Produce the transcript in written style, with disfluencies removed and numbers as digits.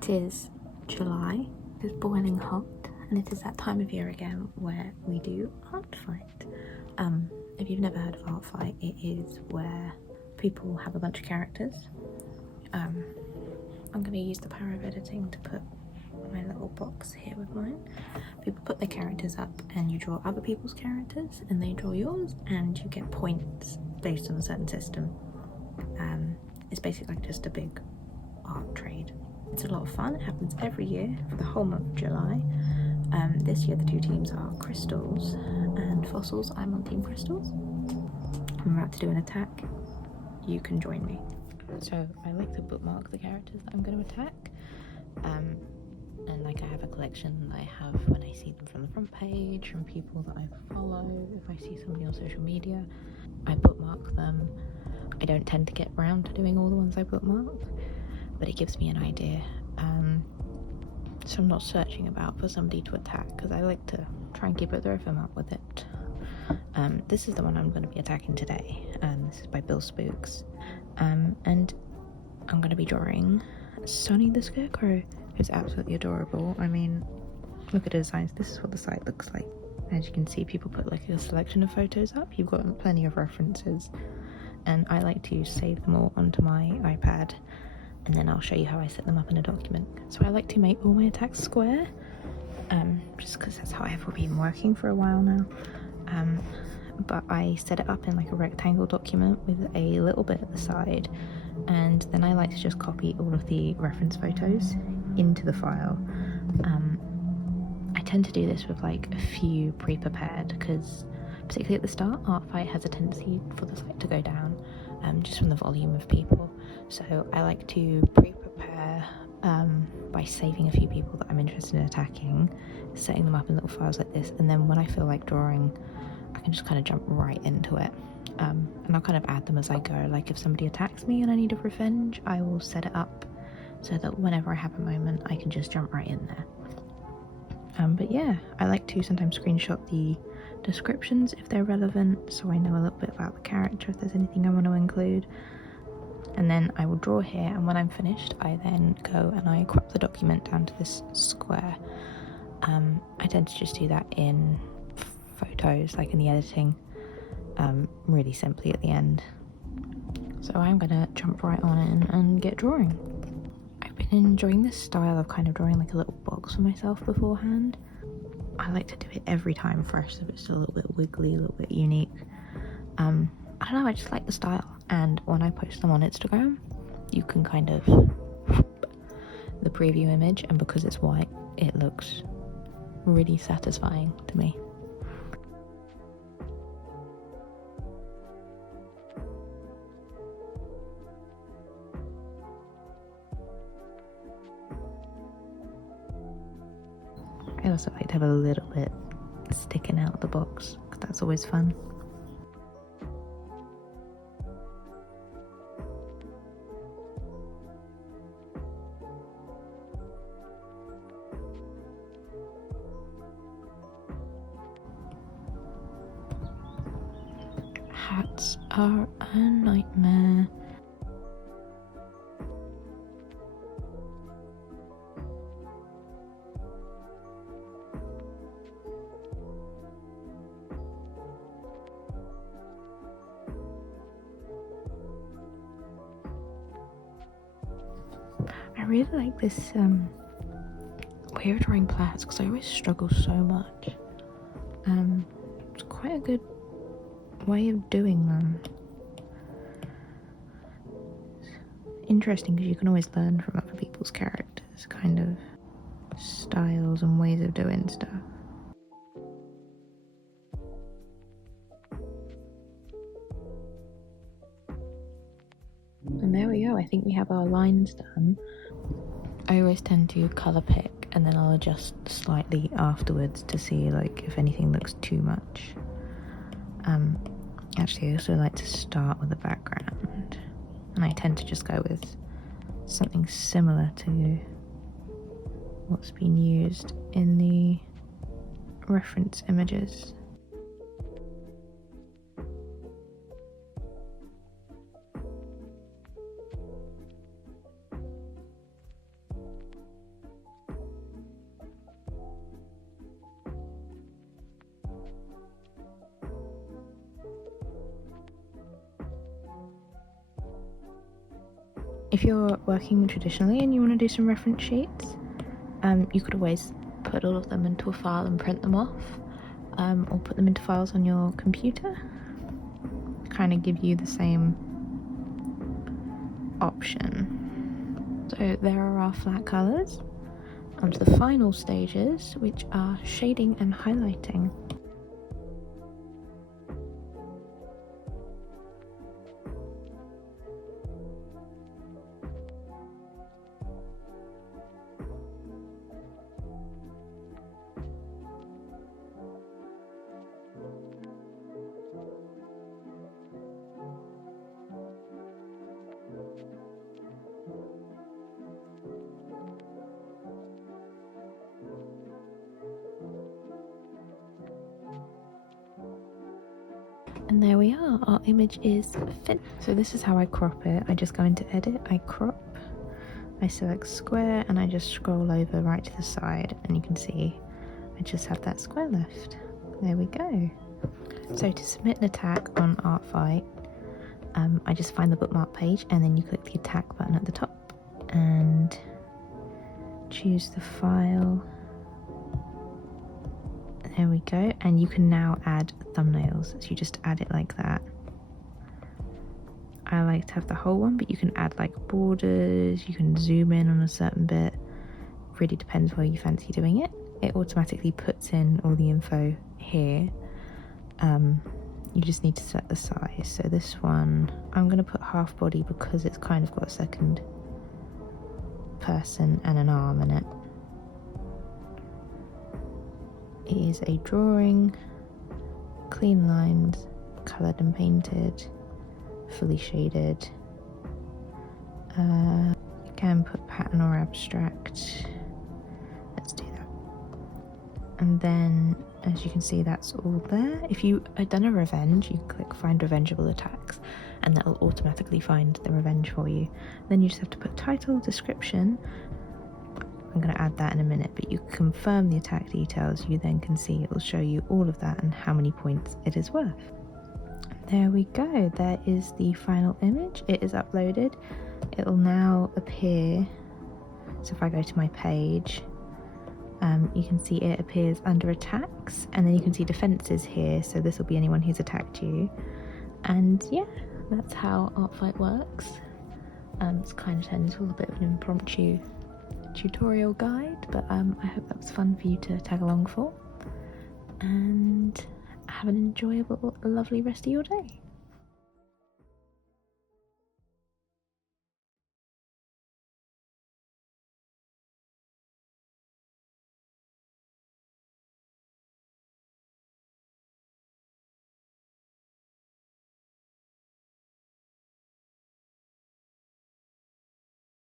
It is July, it's boiling hot, and it is that time of year again where we do Artfight. If you've never heard of Artfight, it is where people have a bunch of characters. I'm going to use the power of editing to put my little box here with mine. People put their characters up and you draw other people's characters and they draw yours, and you get points based on a certain system. It's basically like just a big art trade. It's a lot of fun. It happens every year for the whole month of July. This year the two teams are Crystals and Fossils. I'm on Team Crystals. I'm about to do an attack. You can join me. So I like to bookmark the characters that I'm going to attack. And like I have a collection that I have when I see them from the front page, from people that I follow. If I see somebody on social media, I bookmark them. I don't tend to get around to doing all the ones I bookmark, but it gives me an idea. So I'm not searching about for somebody to attack because I like to try and keep a rhythm up with it. This is the one I'm going to be attacking today, and this is by Bill Spooks. And I'm going to be drawing Sonny the Scarecrow, who's absolutely adorable. I mean, look at the designs. This is what the site looks like. As you can see, people put like a selection of photos up. You've got plenty of references, and I like to save them all onto my iPad, and then I'll show you how I set them up in a document. So I like to make all my attacks square, just because that's how I've been working for a while now. But I set it up in like a rectangle document with a little bit at the side, and then I like to just copy all of the reference photos into the file. I tend to do this with like a few pre-prepared, because particularly at the start, Artfight has a tendency for the site to go down, just from the volume of people. So I like to pre-prepare by saving a few people that I'm interested in attacking, setting them up in little files like this, and then when I feel like drawing, I can just kind of jump right into it. And I'll kind of add them as I go. Like if somebody attacks me and I need a revenge, I will set it up so that whenever I have a moment, I can just jump right in there. But yeah, I like to sometimes screenshot the descriptions if they're relevant, so I know a little bit about the character, if there's anything I want to include. And then I will draw here, and when I'm finished, I then go and I crop the document down to this square. I tend to just do that in photos, like in the editing, really simply at the end. So I'm gonna jump right on in and get drawing. I've been enjoying this style of kind of drawing like a little box for myself beforehand. I like to do it every time fresh, so it's a little bit wiggly, a little bit unique. I don't know, I just like the style, and when I post them on Instagram, you can kind of the preview image, and because it's white, it looks really satisfying to me. I also like to have a little bit sticking out of the box, because that's always fun. Hats are a nightmare. I really like this way of drawing plaids, because I always struggle so much. It's quite a good way of doing them. It's interesting because you can always learn from other people's characters, kind of styles and ways of doing stuff. And there we go, I think we have our lines done. I always tend to colour pick, and then I'll adjust slightly afterwards to see like if anything looks too much. Actually I also like to start with the background, and I tend to just go with something similar to what's been used in the reference images. If you're working traditionally and you want to do some reference sheets, you could always put all of them into a file and print them off, or put them into files on your computer. Kind of give you the same option. So there are our flat colours. Onto the final stages, which are shading and highlighting. And there we are, our image is finished. So this is how I crop it. I just go into edit, I crop, I select square, and I just scroll over right to the side, and you can see I just have that square left. There we go. So to submit an attack on Artfight, I just find the bookmark page, and then you click the attack button at the top and choose the file. There we go, and you can now add thumbnails, so you just add it like that. I like to have the whole one, but you can add like borders, you can zoom in on a certain bit, really depends where you fancy doing it. It automatically puts in all the info here. You just need to set the size. So this one, I'm going to put half body because it's kind of got a second person and an arm in it. It is a drawing, clean lines, coloured and painted, fully shaded. You can put pattern or abstract. Let's do that. And then, as you can see, that's all there. If you had done a revenge, you click find revengeable attacks, and that will automatically find the revenge for you. Then you just have to put title, description. I'm going to add that in a minute, but you confirm the attack details. You then can see it will show you all of that and how many points it is worth. There we go. There is the final image. It is uploaded. It will now appear. So if I go to my page, you can see it appears under attacks, and then you can see defenses here. So this will be anyone who's attacked you. And yeah, that's how Artfight works. It's kind of turned into a little bit of an impromptu tutorial guide, but I hope that was fun for you to tag along for, and have an enjoyable, lovely rest of your day.